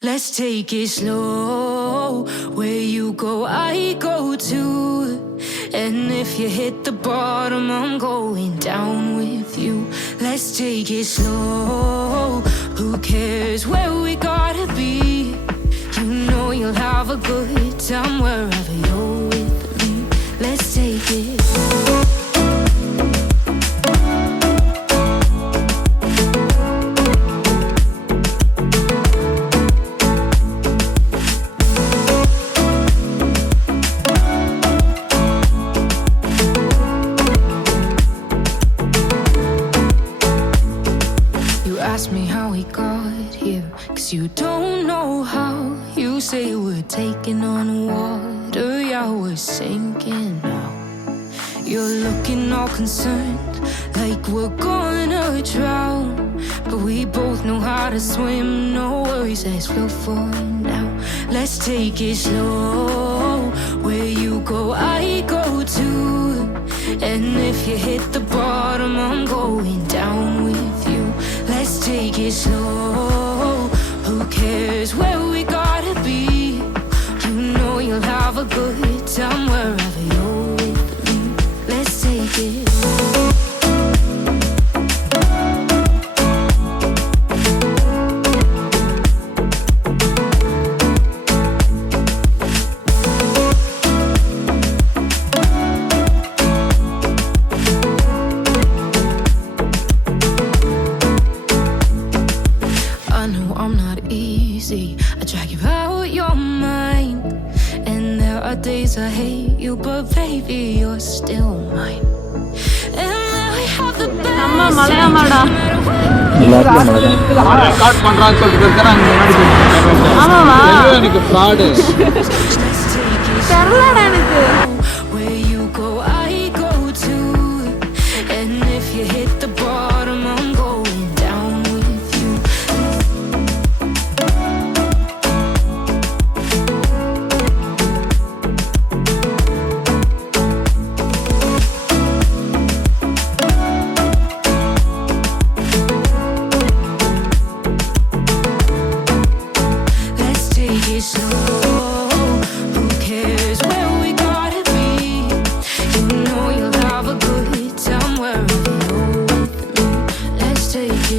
Let's take it slow. Where you go, I go too. And if you hit the bottom, I'm going down with you. Let's take it slow. Who cares where we gotta be? You know you'll have a good time wherever you're with me. Let's take it. Ask me how we got here, 'cause you don't know how. You say we're taking on water, yeah, we're sinking now. You're looking all concerned, like we're gonna drown. But we both know how to swim, no worries, let's flow for now. Let's take it slow. Where you go, I go too. And if you hit the bottom, I'm going down with you. Let's take it slow. Who cares where we gotta be? You know you'll have a good time wherever you're with me. Let's take it. I drag you out your mind, and there are days I hate you, but baby, you're still mine. And now we have the best. Where you go, I go too. And if you hit the bottom, I'm going down with you.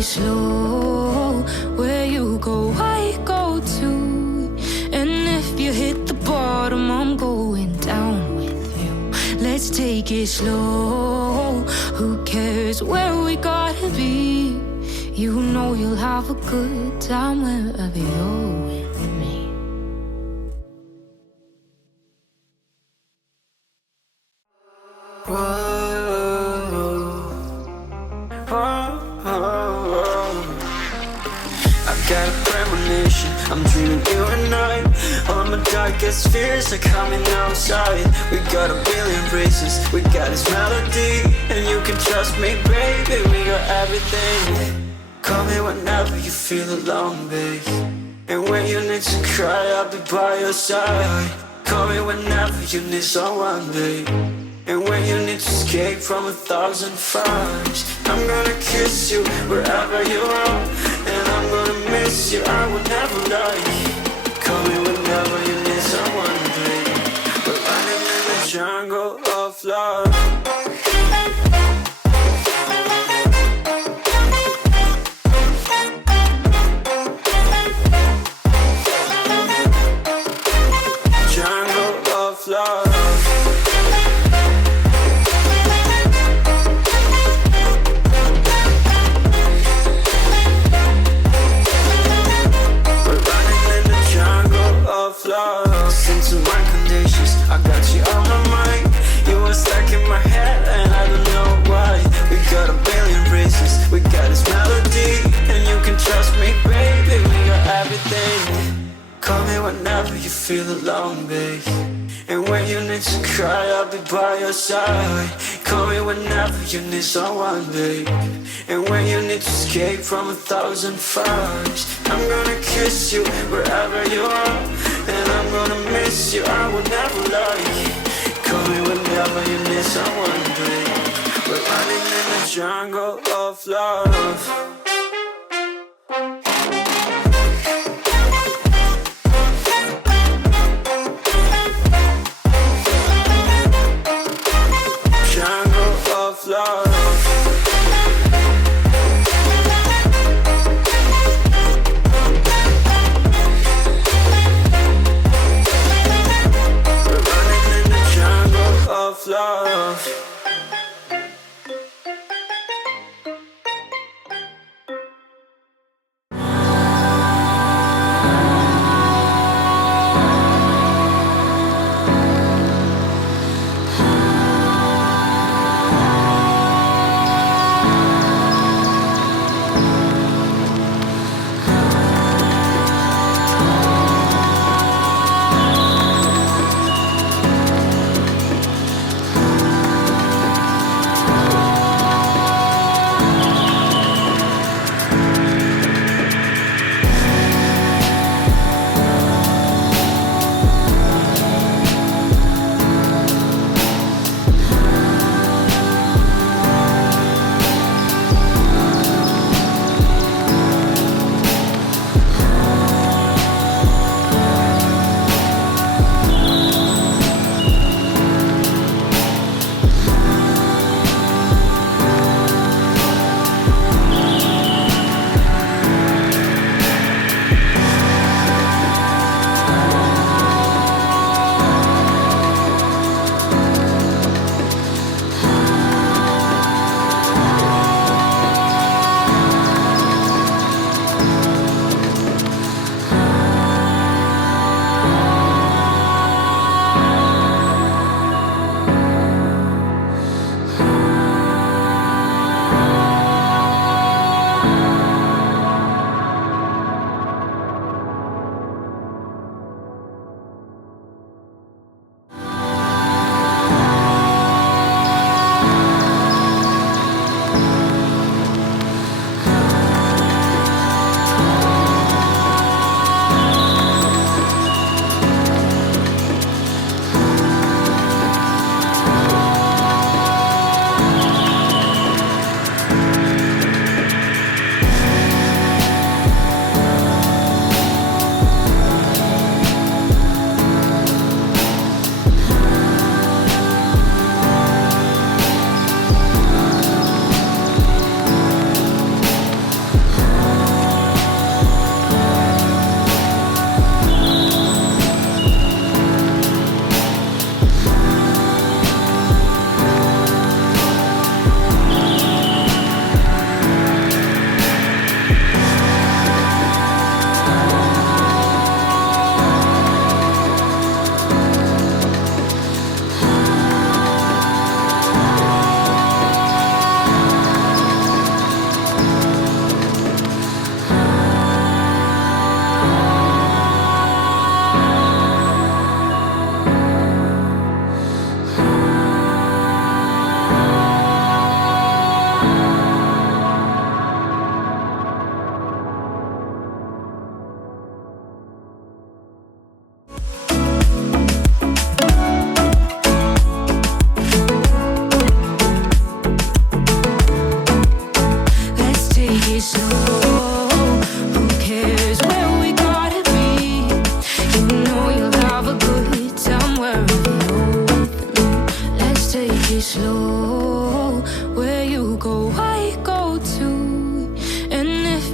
Slow, where you go, I go too. And if you hit the bottom, I'm going down with you. Let's take it slow. Who cares where we gotta be? You know you'll have a good time wherever you're with me. Whoa. Got a premonition, I'm dreaming you and I. All my darkest fears are coming outside. We got a billion races, we got this melody. And you can trust me, baby, we got everything. Call me whenever you feel alone, babe. And when you need to cry, I'll be by your side. Call me whenever you need someone, babe. And when you need to escape from 1,000 fires, I'm gonna kiss you wherever you are. And I'm gonna miss you, I will never lie. Call me whenever you need someone, babe. We're running in the jungle of love. Jungle of love. Listen to my conditions, I got you on my mind. You were stuck in my head and I don't know why. We got a billion races, we got this melody. And you can trust me, baby, we got everything. Call me whenever you feel alone, babe. And when you need to cry, I'll be by your side. Call me whenever you need someone, babe. And when you need to escape from 1,000 fires, I'm gonna kiss you wherever you are. And I'm gonna miss you, I will never lie. Call me whenever you need someone, babe. We're running in the jungle of love.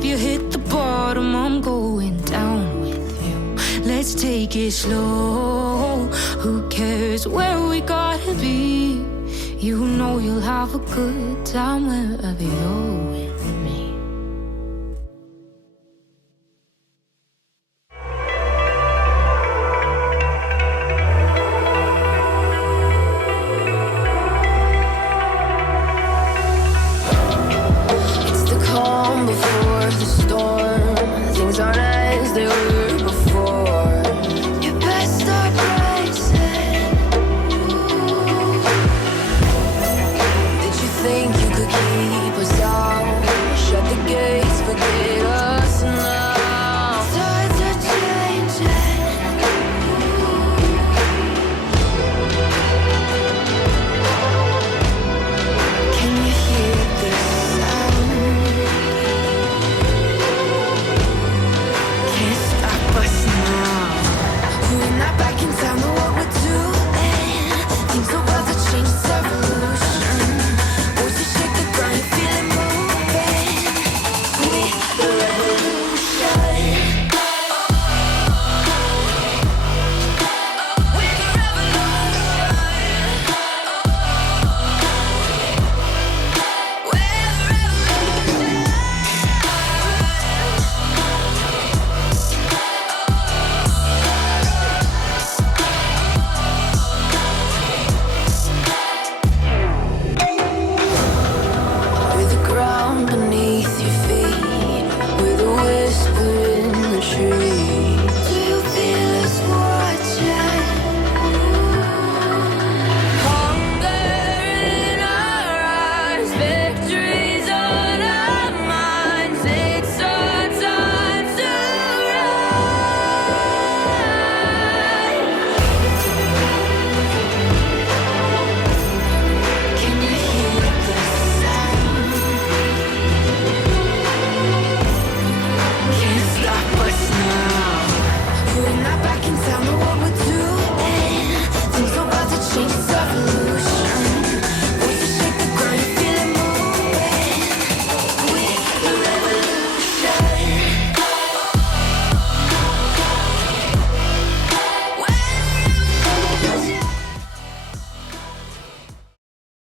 you hit the bottom, I'm going down with you. Let's take it slow. Who cares where we gotta be? You know you'll have a good time wherever you're with me. It's the calm before the storm. Things aren't as they were before.